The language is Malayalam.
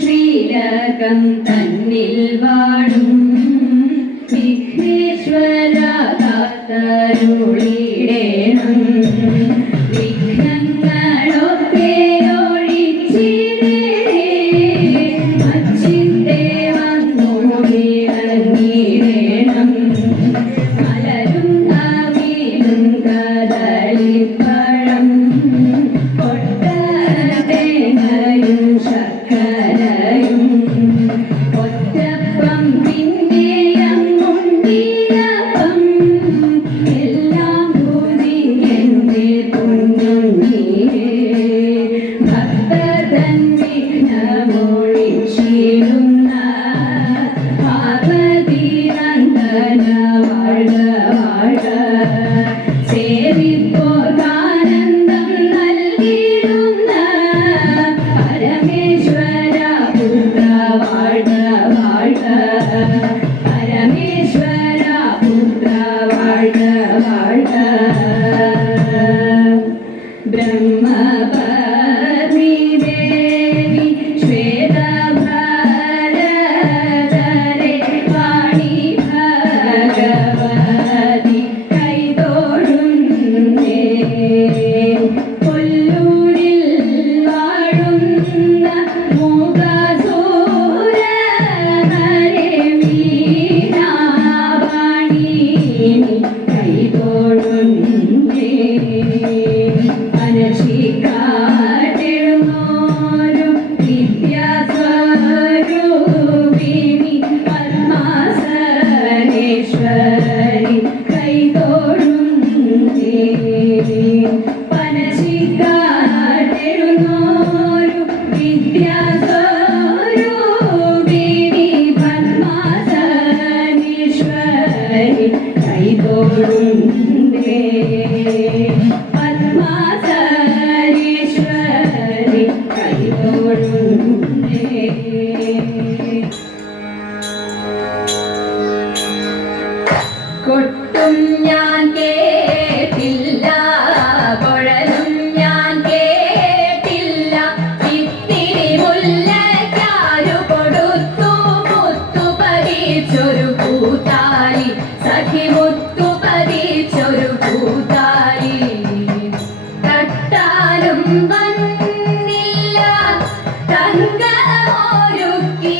ശ്രീലകം തന്നിൽ വാഴും വിഘ്നേശ്വര കാത്തരുളിടേണം. വിഘ്നങ്ങളൊക്കെ ഒഴിച്ചിടേ അച്ചിന്റെ വന്നു ഇറങ്ങിടേണം. മലരും അവിലും കദളിപ്പഴം കൊട്ടത്തേങ്ങയും ശർക്കരയും ഒറ്റപ്പം പിന്നെയങ്ങുണ്ടിരപ്പം എല്ലാം പൂജിക്കന്റെ പൊന്നുണ്ണിയേ. ഭക്തൻ വിഘ്നമൊഴിച്ചിടുന്ന പാർവതി നന്ദന വാഴ വാഴ. സേവിപ്പോർക്കാനന്ദം നൽകിടുന്ന പരമേശ്വര പുത്ര വാഴ വാഴ. പരമേശ്വര പുത്ര വാഴ വാഴ. ബ്രഹ്മപത്നി ദേവി ശ്വേതഭാരതരെ വാണി ഭഗവതി കൈതൊഴുന്നേ. കൊല്ലൂരിൽ വാഴുന്ന മൂകാസുരഹരേ വീണാവാണി കൈതൊഴുന്നേ. അനശിക്കാട്ടെഴുന്നോരു വിദ്യാസ്വരൂപിണി പദ്മാസനേശ്വരി കൈതൊഴുന്നേ. പനശിക്കാട്ടെഴുന്നോരു വിദ്യാസ്വരൂപിണി പദ്മാസനേശ്വരി കൈതൊഴുന്നേ. പദ്മാസനേശ്വരി കൈതൊഴുന്നേ. കൊട്ടും ഞാൻ കേട്ടില്ല, കുഴലും ഞാൻ കേട്ടില്ല. ഇത്തിരി മുല്ലയ്ക്കാരു കൊടുത്തു മുത്തു പതിച്ചൊരു പൂത്താലി. സഖി മുത്തു പതിച്ചൊരു പൂത്താലി. തട്ടാനും വന്നില്ല തങ്കമൊരുക്കി